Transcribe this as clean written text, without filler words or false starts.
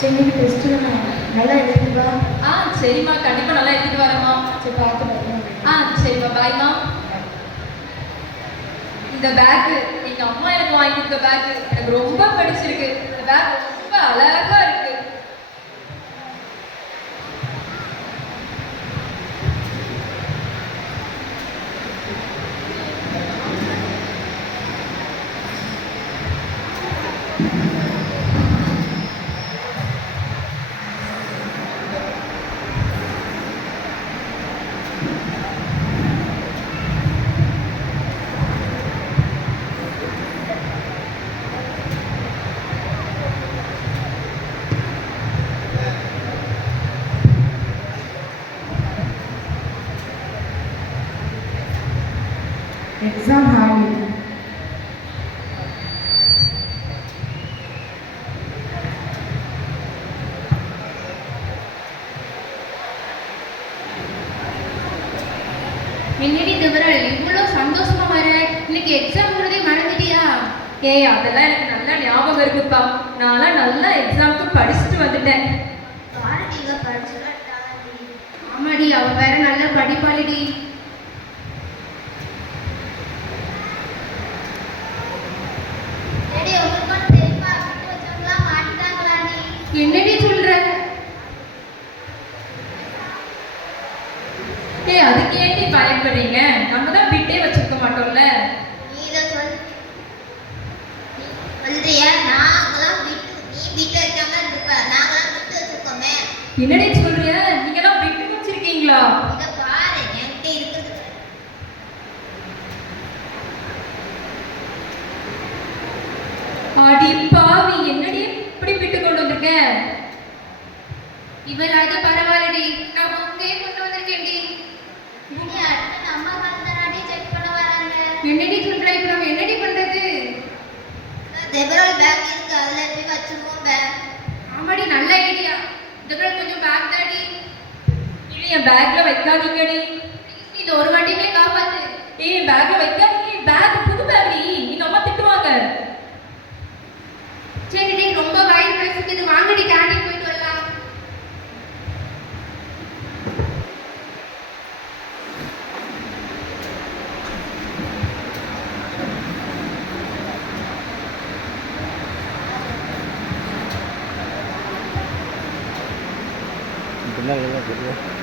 சரி இன்னைக்கு டெஸ்ட்டு தானே நல்லா எழுதிட்டு வா. சரிம்மா, கண்டிப்பாக நல்லா எழுதிட்டு வரேம்மா. சரி பார்த்து வரணும். சரிம்மா, பாய்மா. இந்த பேக்கு எங்கள் அம்மா எனக்கு வாங்கி கொடுத்த பேக்கு எனக்கு ரொம்ப பிடிச்சிருக்கு. இந்த பேக் ரொம்ப அழகாக இருக்கு. எக்ஸாம் ஹால் என்னடி திவரல் இவ்வளோ சந்தோஷமா வர? இன்னைக்கு எக்ஸாம் போறதே மறந்துட்டியா? அதெல்லாம் எனக்கு நல்லா ஞாபகம் இருக்குப்பா. நான்லாம் நல்லா எக்ஸாமுக்கு படிச்சுட்டு வந்துட்டேன். ஆமாடி, அவ வேற நல்ல படிப்பாளிடி. என்னடி சொல்ற? அதுக்கு ஏன்டி பயப்படுறீங்க? நம்ம தான் விட்டே வச்சிருக்க மாட்டோம்ல. என்னடி சொல்றிய? நீங்கெல்லாம் விட்டு வச்சிருக்கீங்களா? அடி பாவி, என்னடி இப்படி விட்டு கொண்டு வந்திருக்க? இவள் அது பரவாயில்லடி, நான் உங்கே கொண்டு வந்திருக்கேன்டி. என்னடி சொல்ற? இப்ப நம்ம என்னடி பண்றது? ஆமாடி, நல்ல ஐடியா. இதெல்லாம் கொஞ்சம் பேக் தாடி. இல்ல, என் பேக்ல வைக்காதீங்கடி. இது ஒரு வாட்டியுமே காப்பாத்து. பேக்ல வைக்காதீங்க. பேக் புது பேக்டி, எங்க அம்மா திட்டுவாங்க. சரிடி, ரொம்ப வயிறு பசிக்குது, வாங்கடி கேண்டீன் போயிட்டு வரலாம். பின்னாடி